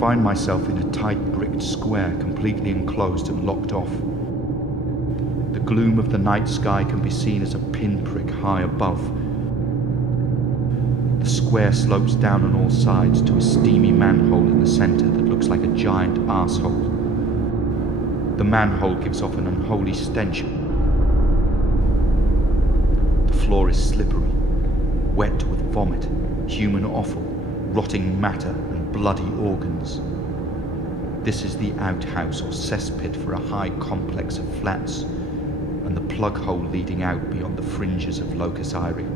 find myself in a tight bricked square, completely enclosed and locked off. The gloom of the night sky can be seen as a pinprick high above. The square slopes down on all sides to a steamy manhole in the centre that looks like a giant arsehole. The manhole gives off an unholy stench. The floor is slippery, wet with vomit, human offal, rotting matter and bloody organs. This is the outhouse or cesspit for a high complex of flats, and the plug hole leading out beyond the fringes of Locus Aerea.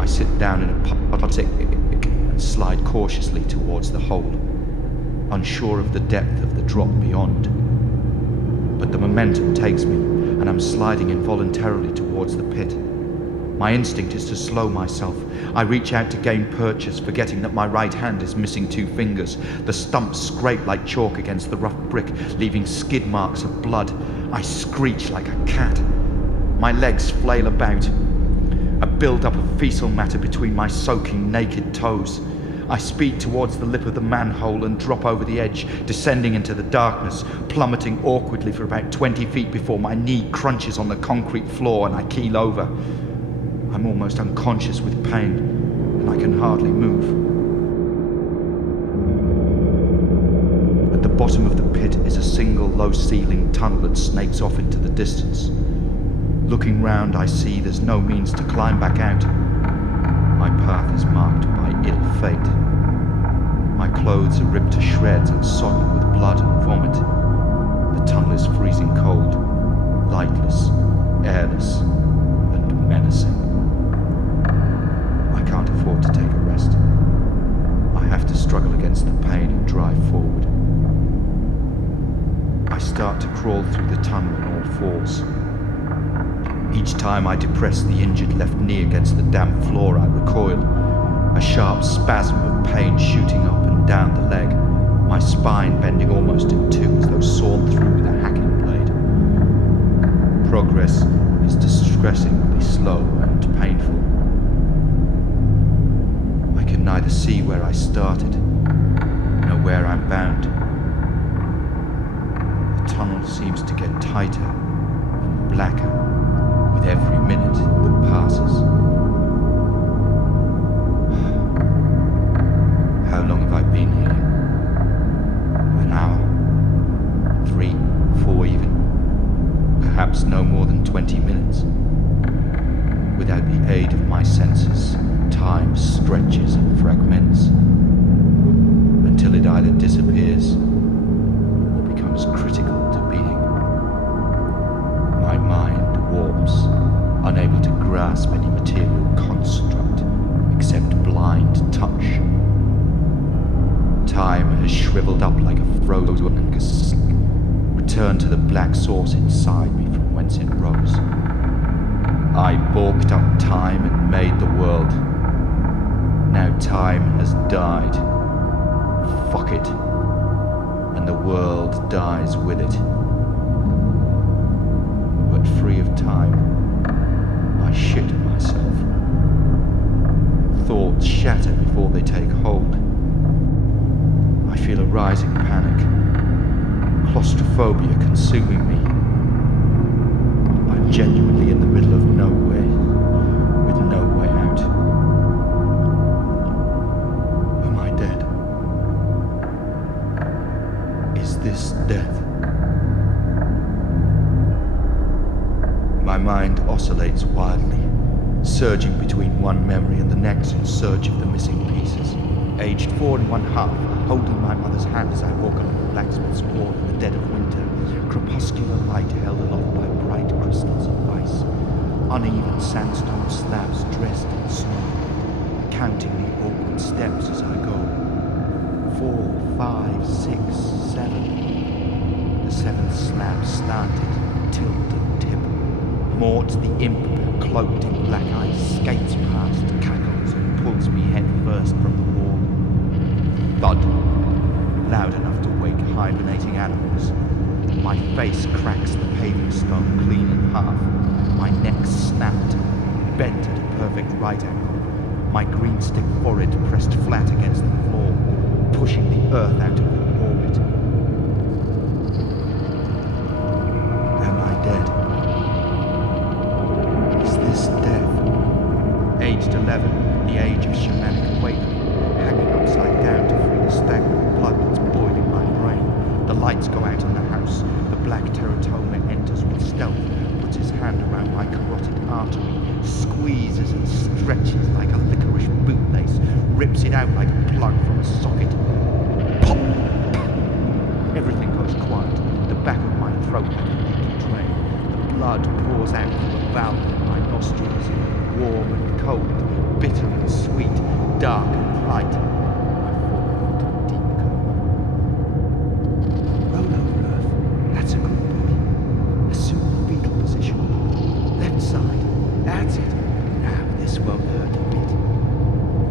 I sit down in a puttic and slide cautiously towards the hole, unsure of the depth of the drop beyond. But the momentum takes me, and I'm sliding involuntarily towards the pit. My instinct is to slow myself. I reach out to gain purchase, forgetting that my right hand is missing 2 fingers. The stumps scrape like chalk against the rough brick, leaving skid marks of blood. I screech like a cat. My legs flail about. A build-up of fecal matter between my soaking, naked toes. I speed towards the lip of the manhole and drop over the edge, descending into the darkness, plummeting awkwardly for about 20 feet before my knee crunches on the concrete floor and I keel over. I'm almost unconscious with pain, and I can hardly move. At the bottom of the pit is a single low-ceilinged tunnel that snakes off into the distance. Looking round, I see there's no means to climb back out. My path is marked by ill fate. My clothes are ripped to shreds and sodden with blood and vomit. The tunnel is freezing cold, lightless, airless, and menacing. I can't afford to take a rest. I have to struggle against the pain and drive forward. I start to crawl through the tunnel on all fours. Each time I depress the injured left knee against the damp floor, I recoil, a sharp spasm of pain shooting up and down the leg, my spine bending almost in two as though sawn through with a hacking blade. Progress is distressingly slow and painful. I can neither see where I started, nor where I'm bound. The tunnel seems to get tighter and blacker with every minute that passes. How long have I been here? An hour? 3, 4 even? Perhaps no more than 20 minutes. Without the aid of my senses, time stretches and fragments until it either disappears or becomes critical to being. My mind warps, unable to grasp any material construct except blind touch. Time has shriveled up like a frozen mucus, returned to the black source inside me from whence it rose. I balked up time and made the world. Now time has died. Fuck it. And the world dies with it. But free of time, I shit myself. Thoughts shatter before they take hold. I feel a rising panic, claustrophobia consuming me. I'm genuinely in the middle of nowhere, with no way out. Am I dead? Is this death? My mind oscillates wildly, surging between one memory and the next in search of the missing pieces. Aged 4 1/2, holding my mother's hand as I walk along the blacksmith's wall in the dead of winter, crepuscular light held aloft by bright crystals of ice, uneven sandstone slabs dressed in snow, counting the awkward steps as I go. 4, 5, 6, 7. The 7th slab slanted, tilt and tip. Mort, the imp, cloaked in black ice, skates past, cackles, and pulls me head first from the wall. Thud, loud enough to wake hibernating animals. My face cracks the paving stone clean in half. My neck snapped. bent at a perfect right angle, my green stick forehead pressed flat against the floor, pushing the Earth out of orbit. Am I dead? Is this death? Aged 11, the age of shamanic awakening, hanging upside down to free the stagnant blood that's boiling my brain. The lights go out in the house. The black teratoma enters with stealth, puts his hand around my carotid artery, squeezes and stretches like a licorice bootlace, rips it out like a plug from a socket. Pop! Everything goes quiet. The back of my throat like a leaky drain. The blood pours out through a valve in my nostrils, warm and cold, bitter and sweet, dark and light. I fall into a deep coma. Roll over, Urfe. That's a good boy. Assume the fetal position. Left side. That's it. Now this won't hurt a bit.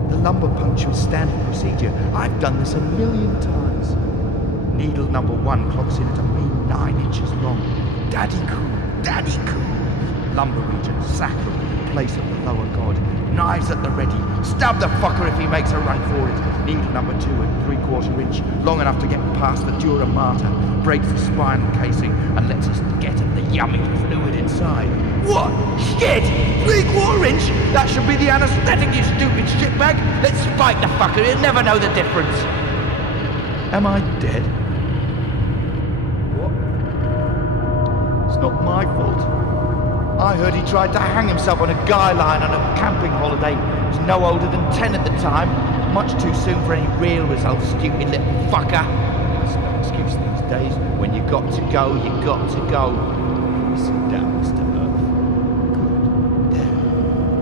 The lumbar puncture is standard procedure. I've done this 1,000,000 times. Needle number 1 clocks in at a mean 9 inches long. Daddy cool. Daddy cool. Lumbar region, sacral, place of the lower god. Knives at the ready. Stab the fucker if he makes a run for it. Needle number 2 at 3/4 inch, long enough to get past the dura mater, breaks the spinal casing, and lets us get at the yummy fluid inside. What? Shit! 3/4 inch? That should be the anesthetic, you stupid shitbag! Let's spike the fucker, he'll never know the difference! Am I dead? What? It's not my fault. I heard he tried to hang himself on a guy line on a camping holiday. He was no older than 10 at the time. Much too soon for any real results, stupid little fucker. There's no excuse these days. When you got to go, you got to go. Sit down, Mr. Urfe. Good. There.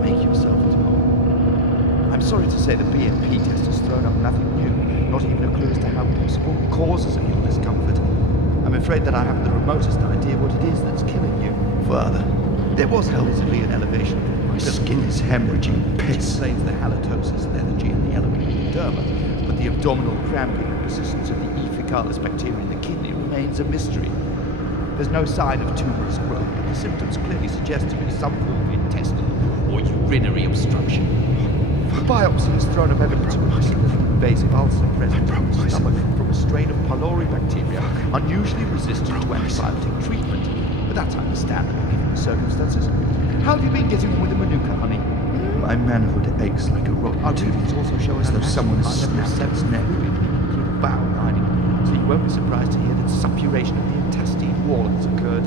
Make yourself at home. I'm sorry to say the BMP test has thrown up nothing new, not even a clue as to how possible causes of your discomfort. I'm afraid that I haven't the remotest idea what it is that's killing you. Father, there was helpfully an elevation. My skin is hemorrhaging piss. Explains the halitosis, lethargy, and the element of the derma, but the abdominal cramping and persistence of the E. faecalis bacteria in the kidney remains a mystery. There's no sign of tumorous growth, but the symptoms clearly suggest to me some form of intestinal or urinary obstruction. Biopsy has thrown up evidence of a invasive ulcer present in the stomach from a strain of pylori bacteria unusually resistant to antibiotic treatment. But that's understandable given the circumstances. How have you been getting on with the manuka, honey? My manhood aches like a rock. Our duties also show us though someone has snapped its neck, including bowel lining, so you won't be surprised to hear that suppuration of the intestine wall has occurred.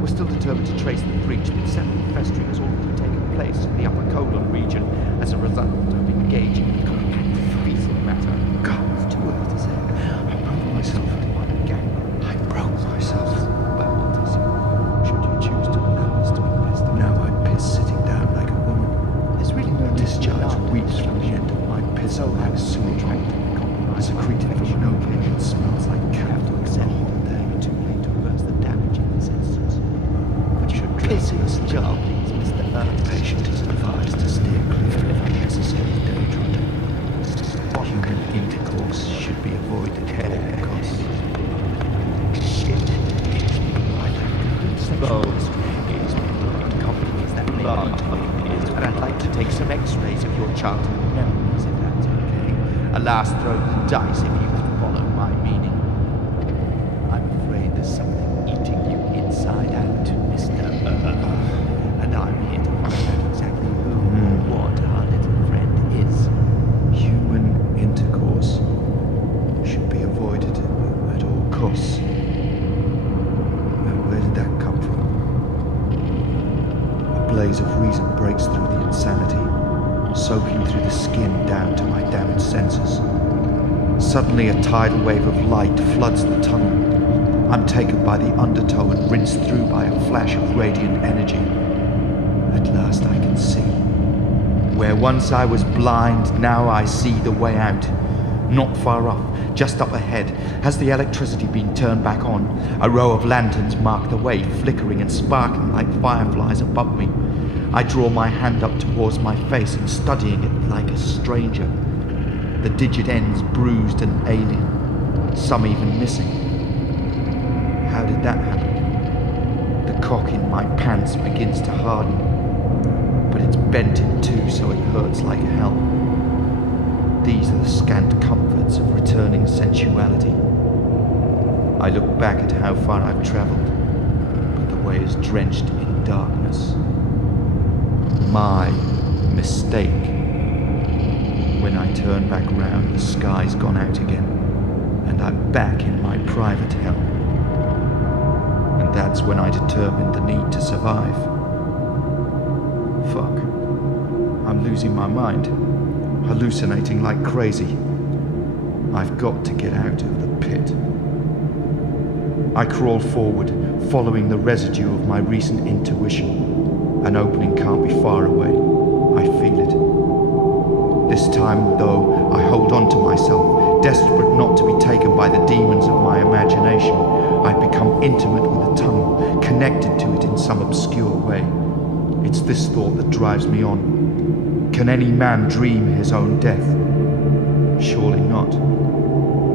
We're still determined to trace the breach, but several festering has already taken place in the upper colon region as a result of engaging in compacted fecal matter. God, it's too early to say. I broke myself into one gang. I broke myself. Should you choose to allow us to invest? Now I piss sitting down like a woman. There's really no discharge weeps from the end of my piss. So I'm sewage secreted from an opening that smells like cat or except there. Too late to reverse the damage in this instance. But you should piss in this jar, please, Mr. Urfe. The patient is advised to steer clear of unnecessary danger. Human intercourse should be avoided because shit is blood. Suppose it's companies that large companies, and I'd like to take some x-rays of your childhood memories if that's okay. A last throw of the dice if you can follow my meaning. I'm afraid there's something eating you inside out, Mr. Urfe. And I'm here to find out exactly who or what our little friend is. Human intercourse should be avoided at all costs. Now, where did that come from? A blaze of reason breaks through the insanity, soaking through the skin down to my damaged senses. Suddenly, a tidal wave of light floods the tunnel. I'm taken by the undertow and rinsed through by a flash of radiant energy. At last I can see. Where once I was blind, now I see the way out. Not far off, just up ahead, has the electricity been turned back on. A row of lanterns mark the way, flickering and sparkling like fireflies above me. I draw my hand up towards my face and studying it like a stranger. The digit ends bruised and alien, some even missing. How did that happen? The cock in my pants begins to harden. but it's bent in two so it hurts like hell. These are the scant comforts of returning sensuality. I look back at how far I've travelled, but the way is drenched in darkness. My mistake. When I turn back round, the sky's gone out again, and I'm back in my private hell. And that's when I determined the need to survive. Fuck. I'm losing my mind, hallucinating like crazy. I've got to get out of the pit. I crawl forward, following the residue of my recent intuition. An opening can't be far away. I feel it. This time, though, I hold on to myself, desperate not to be taken by the demons of my imagination. I've become intimate with the tunnel, connected to it in some obscure way. It's this thought that drives me on. Can any man dream his own death? Surely not.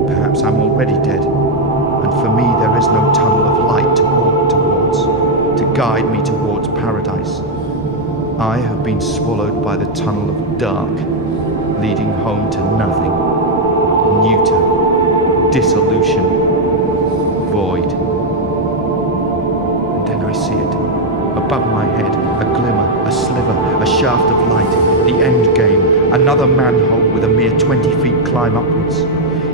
Perhaps I'm already dead, and for me there is no tunnel of light to walk towards, to guide me towards paradise. I have been swallowed by the tunnel of dark, leading home to nothing. Neuter, dissolution, void. And then I see it. Above my head, a glimmer, a sliver, a shaft of light, the end game, another manhole with a mere 20 feet climb upwards.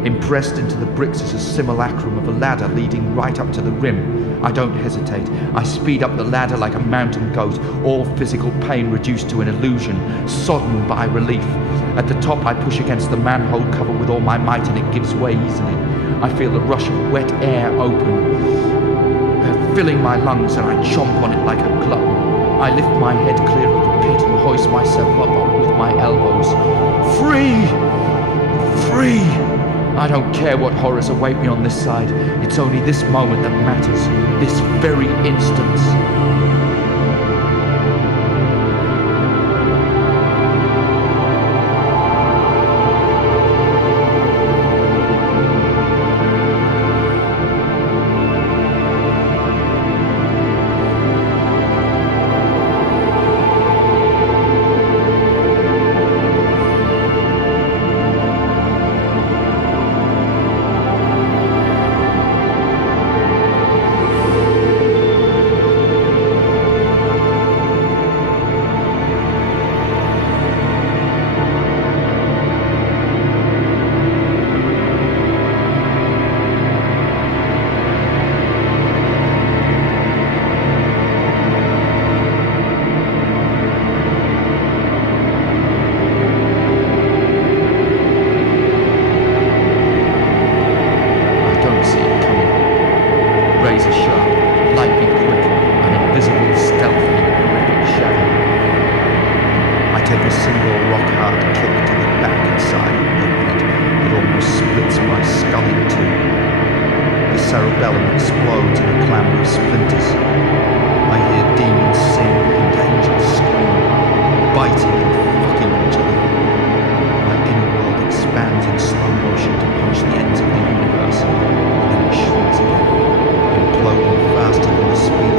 Impressed into the bricks is a simulacrum of a ladder leading right up to the rim. I don't hesitate. I speed up the ladder like a mountain goat, all physical pain reduced to an illusion, sodden by relief. At the top I push against the manhole cover with all my might and it gives way easily. I feel the rush of wet air open, filling my lungs, and I chomp on it like a glutton. I lift my head clear of the pit and hoist myself up with my elbows. Free! Free! I don't care what horrors await me on this side. It's only this moment that matters. This very instance. Cerebellum explodes in a clamour of splinters. I hear demons sing and angels scream, biting and fucking each other. My inner world expands in slow motion to punch the ends of the universe, and then it shrinks again, imploding faster than the speed